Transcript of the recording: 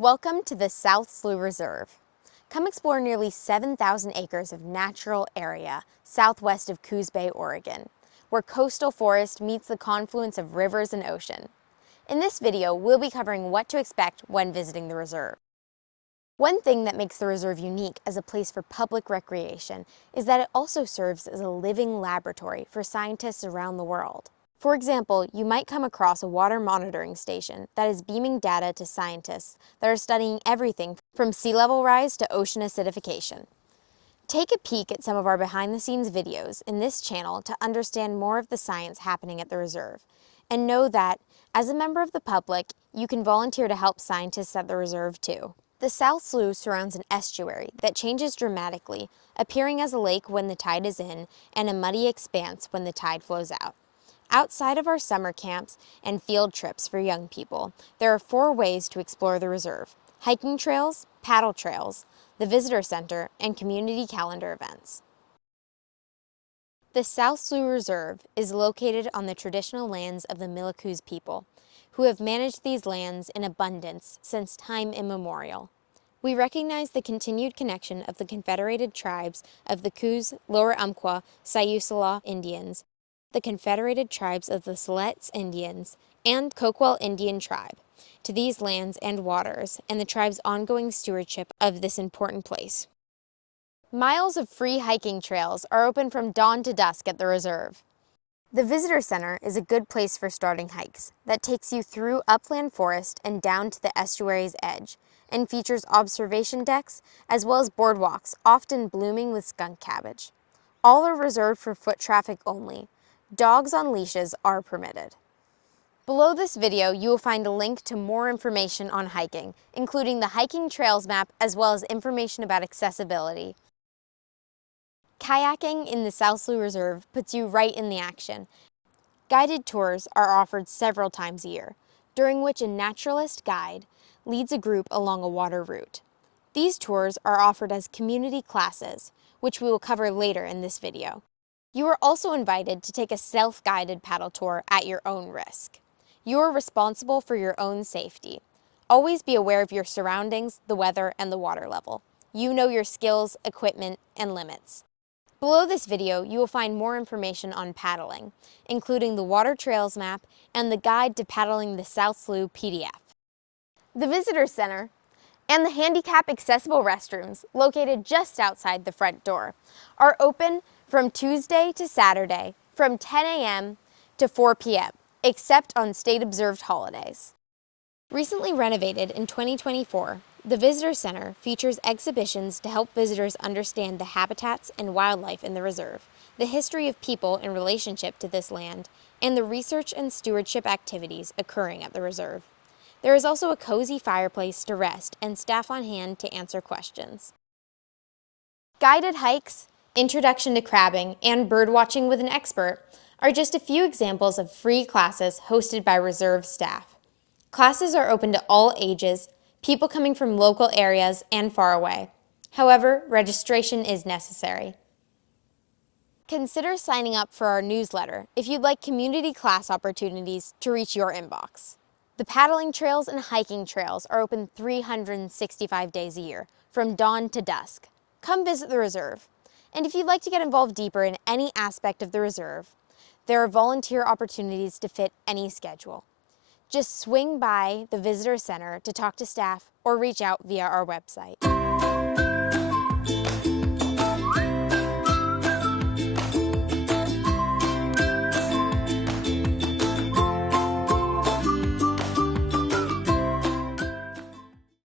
Welcome to the South Slough Reserve. Come explore nearly 7,000 acres of natural area southwest of Coos Bay, Oregon, where coastal forest meets the confluence of rivers and ocean. In this video, we'll be covering what to expect when visiting the reserve. One thing that makes the reserve unique as a place for public recreation is that it also serves as a living laboratory for scientists around the world. For example, you might come across a water monitoring station that is beaming data to scientists that are studying everything from sea level rise to ocean acidification. Take a peek at some of our behind-the-scenes videos in this channel to understand more of the science happening at the reserve, and know that, as a member of the public, you can volunteer to help scientists at the reserve too. The South Slough surrounds an estuary that changes dramatically, appearing as a lake when the tide is in and a muddy expanse when the tide flows out. Outside of our summer camps and field trips for young people, there are 4 ways to explore the reserve: hiking trails, paddle trails, the visitor center, and community calendar events. The South Slough Reserve is located on the traditional lands of the Coos people, who have managed these lands in abundance since time immemorial. We recognize the continued connection of the Confederated tribes of the Coos, Lower Umpqua, Siuslaw Indians, the Confederated tribes of the Siletz Indians, and Coquille Indian tribe to these lands and waters, and the tribe's ongoing stewardship of this important place. Miles of free hiking trails are open from dawn to dusk at the reserve. The visitor center is a good place for starting hikes that takes you through upland forest and down to the estuary's edge, and features observation decks as well as boardwalks often blooming with skunk cabbage. All are reserved for foot traffic only. Dogs on leashes are permitted. Below this video, you will find a link to more information on hiking, including the hiking trails map as well as information about accessibility. Kayaking in the South Slough Reserve puts you right in the action. Guided tours are offered several times a year, during which a naturalist guide leads a group along a water route. These tours are offered as community classes, which we will cover later in this video. You are also invited to take a self-guided paddle tour at your own risk. You are responsible for your own safety. Always be aware of your surroundings, the weather, and the water level. You know your skills, equipment, and limits. Below this video, you will find more information on paddling, including the water trails map and the guide to paddling the South Slough PDF. The Visitor Center and the handicap accessible restrooms, located just outside the front door, are open from Tuesday to Saturday from 10 a.m. to 4 p.m., except on state-observed holidays. Recently renovated in 2024, the Visitor Center features exhibitions to help visitors understand the habitats and wildlife in the reserve, the history of people in relationship to this land, and the research and stewardship activities occurring at the reserve. There is also a cozy fireplace to rest and staff on hand to answer questions. Guided hikes, introduction to crabbing, and birdwatching with an expert are just a few examples of free classes hosted by reserve staff. Classes are open to all ages, people coming from local areas and far away. However, registration is necessary. Consider signing up for our newsletter if you'd like community class opportunities to reach your inbox. The paddling trails and hiking trails are open 365 days a year, from dawn to dusk. Come visit the reserve. And if you'd like to get involved deeper in any aspect of the reserve, there are volunteer opportunities to fit any schedule. Just swing by the Visitor Center to talk to staff or reach out via our website.